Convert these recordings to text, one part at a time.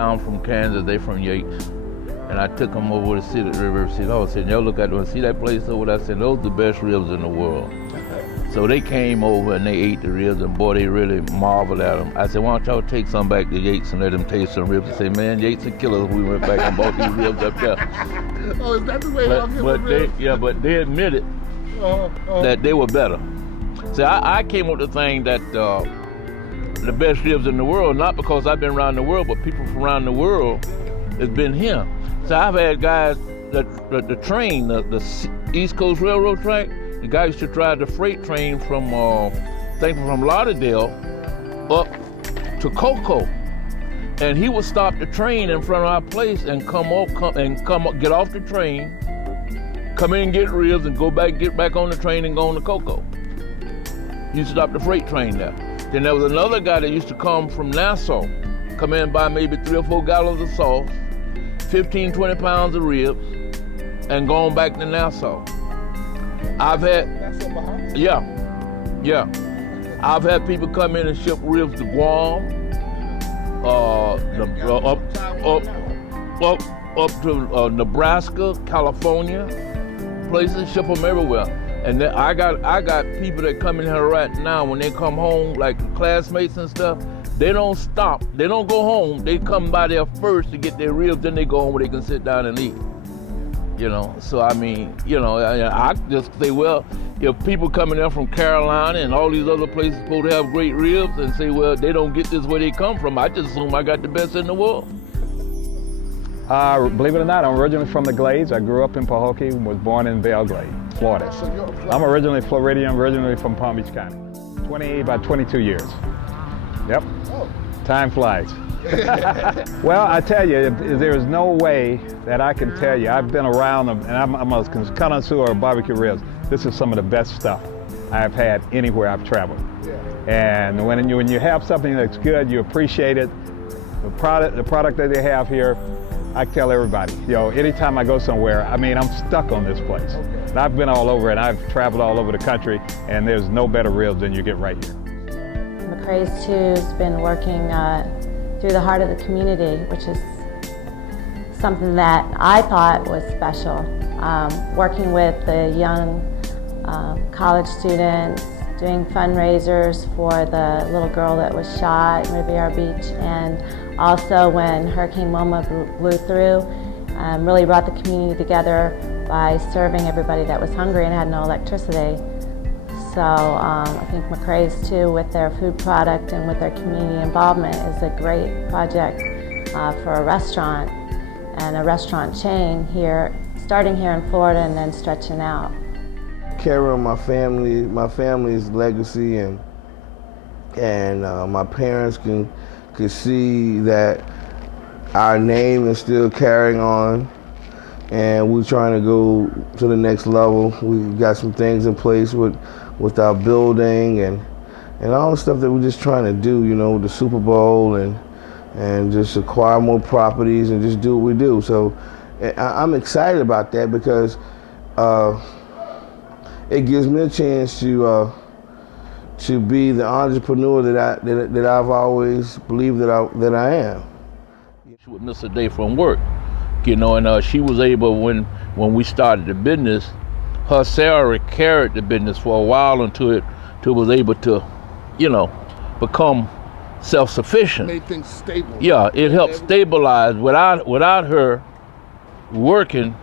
I'm from Kansas, they from Yates. And I took them over to see the River City. I said, y'all look at them and see that place over there? I said, those are the best ribs in the world. So they came over and they ate the ribs, and boy, they really marveled at them. I said, why don't y'all take some back to Yates and let them taste some ribs? They said, man, Yates would kill us if we went back and bought these ribs up there. Oh, is that the way y'all get the ribs? But they admitted that they were better. See, I came up with the thing that the best ribs in the world, not because I've been around the world, but people from around the world has been here. So I've had guys that the train, the East Coast Railroad track, the guy used to drive the freight train from Lauderdale up to Cocoa, and he would stop the train in front of our place and come up, get off the train, come in and get ribs, and get back on the train and go on to Cocoa. He used to stop the freight train there. Then there was another guy that used to come from Nassau, come in buy maybe 3 or 4 gallons of sauce, 15, 20 pounds of ribs, and go on back to Nassau. I've had, I've had people come in and ship ribs to Guam, up to Nebraska, California, places, ship them everywhere. And then I got people that come in here right now, when they come home, like classmates and stuff, they don't stop, they don't go home, they come by there first to get their ribs, then they go home where they can sit down and eat. You know, so I mean, you know, I just say, well, if people coming there from Carolina and all these other places supposed to have great ribs, and say, well, they don't get this where they come from, I just assume I got the best in the world. Believe it or not, I'm originally from the Glades. I grew up in Pahokee, was born in Vail Glade, Florida. I'm originally Floridian, originally from Palm Beach County. 22 years. Yep. Time flies. Well, I tell you, there's no way that I can tell you. I've been around them, and I'm a connoisseur of barbecue ribs. This is some of the best stuff I've had anywhere I've traveled. And when you have something that's good, you appreciate it. The product that they have here, I tell everybody, you know, anytime I go somewhere, I mean, I'm stuck on this place. And I've been all over, and I've traveled all over the country, and there's no better ribs than you get right here. McCray's too has been working through the heart of the community, which is something that I thought was special. Working with the young college students, doing fundraisers for the little girl that was shot in Riviera Beach, and also when Hurricane Wilma blew through, really brought the community together by serving everybody that was hungry and had no electricity. So I think McCray's too, with their food product and with their community involvement, is a great project for a restaurant and a restaurant chain here, starting here in Florida and then stretching out. Carry on my family's legacy, and my parents can see that our name is still carrying on, and we're trying to go to the next level. We've got some things in place with our building and all the stuff that we're just trying to do, you know, the Super Bowl and just acquire more properties and just do what we do. So I'm excited about that because it gives me a chance to be the entrepreneur that I've always believed that I am. She would miss a day from work, you know, and she was able, when we started the business, her salary carried the business for a while until it was able to, you know, become self-sufficient. Made things stable. Yeah, it helped stabilize. Without her working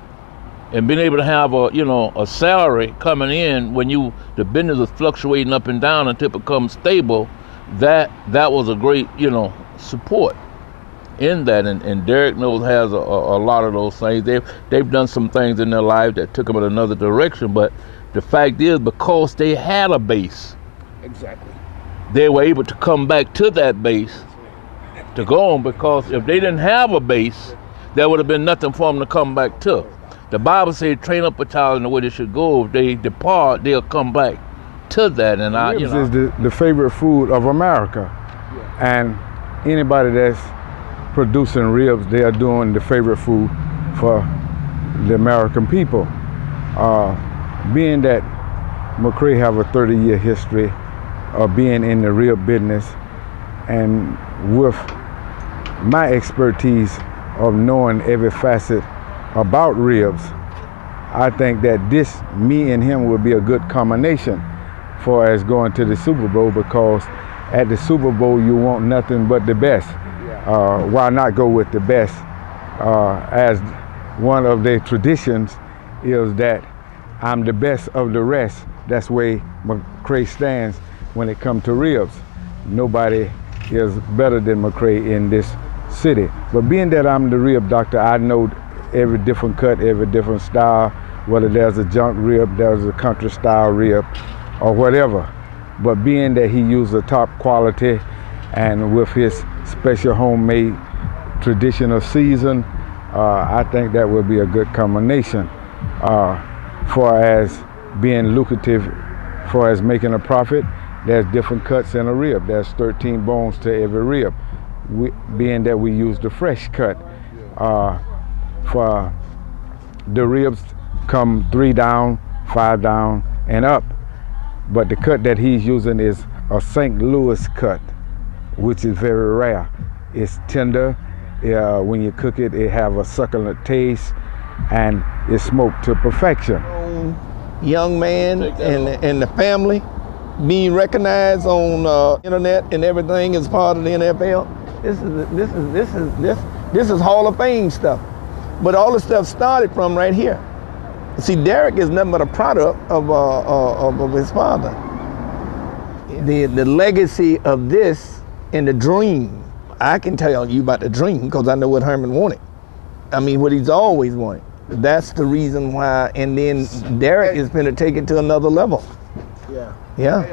and being able to have a salary coming in when the business was fluctuating up and down until it becomes stable, that was a great, you know, support in that. And Derek has a lot of those things. They've done some things in their life that took them in another direction, but the fact is, because they had a base, exactly, they were able to come back to that base to go on, because if they didn't have a base, there would have been nothing for them to come back to. The Bible says, train up a child in the way they should go. If they depart, they'll come back to that. And ribs is the favorite food of America. And anybody that's producing ribs, they are doing the favorite food for the American people. Being that McCray have a 30-year history of being in the rib business, and with my expertise of knowing every facet about ribs, I think that me and him will be a good combination for as going to the Super Bowl, because at the Super Bowl you want nothing but the best. Why not go with the best? As one of their traditions is that I'm the best of the rest. That's where McCray stands when it comes to ribs. Nobody is better than McCray in this city. But being that I'm the rib doctor, I know every different cut, every different style, whether there's a junk rib, there's a country style rib, or whatever. But being that he used a top quality and with his special homemade traditional season, I think that would be a good combination. For as being lucrative, for as making a profit, there's different cuts in a rib. There's 13 bones to every rib. Being that we use the fresh cut, for the ribs come 3 down, 5 down, and up. But the cut that he's using is a St. Louis cut, which is very rare. It's tender. When you cook it, it have a succulent taste, and it's smoked to perfection. Young man and the family being recognized on internet and everything as part of the NFL. This is Hall of Fame stuff. But all the stuff started from right here. See, Derek is nothing but a product of his father. The legacy of this and the dream, I can tell you about the dream because I know what Herman wanted. I mean, what he's always wanted. That's the reason why, and then Derek is going to take it to another level. Yeah.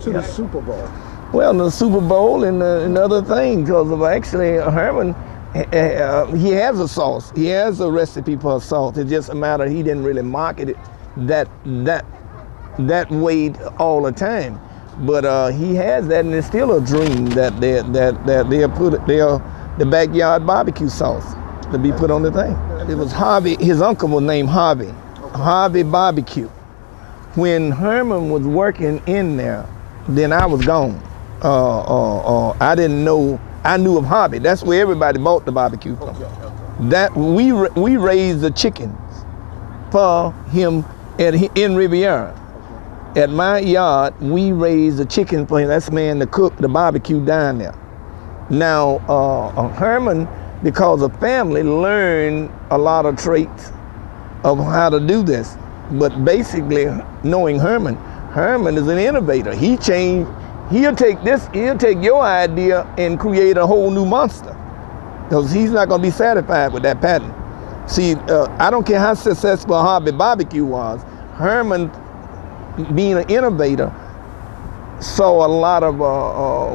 To the Super Bowl. Well, the Super Bowl and other things, because of actually Herman, he has a sauce. He has a recipe for a sauce. It's just a matter he didn't really market it that way all the time. But he has that, and it's still a dream that they'll put the backyard barbecue sauce to be put on the thing. It was Harvey. His uncle was named Harvey. Harvey Barbecue. When Herman was working in there, then I was gone. I didn't know. I knew of Harvey. That's where everybody bought the barbecue from. That we raised the chickens for him in Riviera. At my yard, we raised the chicken for him. That's the man that cooked the barbecue down there. Now, Herman, because of family, learned a lot of traits of how to do this. But basically, knowing Herman is an innovator. He'll take your idea and create a whole new monster. Because he's not gonna be satisfied with that pattern. See, I don't care how successful Harvey Barbecue was, Herman, being an innovator, saw a lot of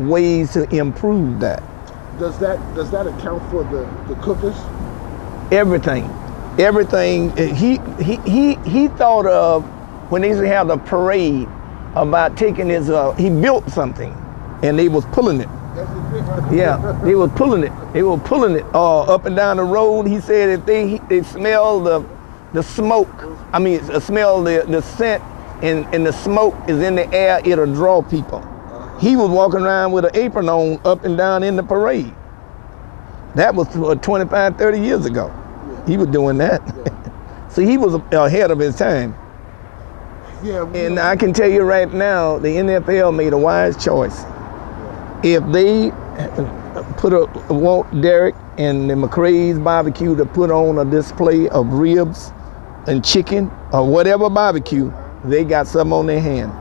ways to improve that. Does that account for the cookers? Everything. He thought of when they used to have the parade about taking his. He built something, and they was pulling it. Yeah, they was pulling it. They were pulling it up and down the road. He said if they smell the smoke, I mean smell the scent, and the smoke is in the air, it'll draw people. He was walking around with an apron on up and down in the parade. That was 25, 30 years ago. He was doing that. So he was ahead of his time. And I can tell you right now, the NFL made a wise choice. If they want Derek and the McCray's barbecue to put on a display of ribs and chicken or whatever barbecue, they got something on their hand.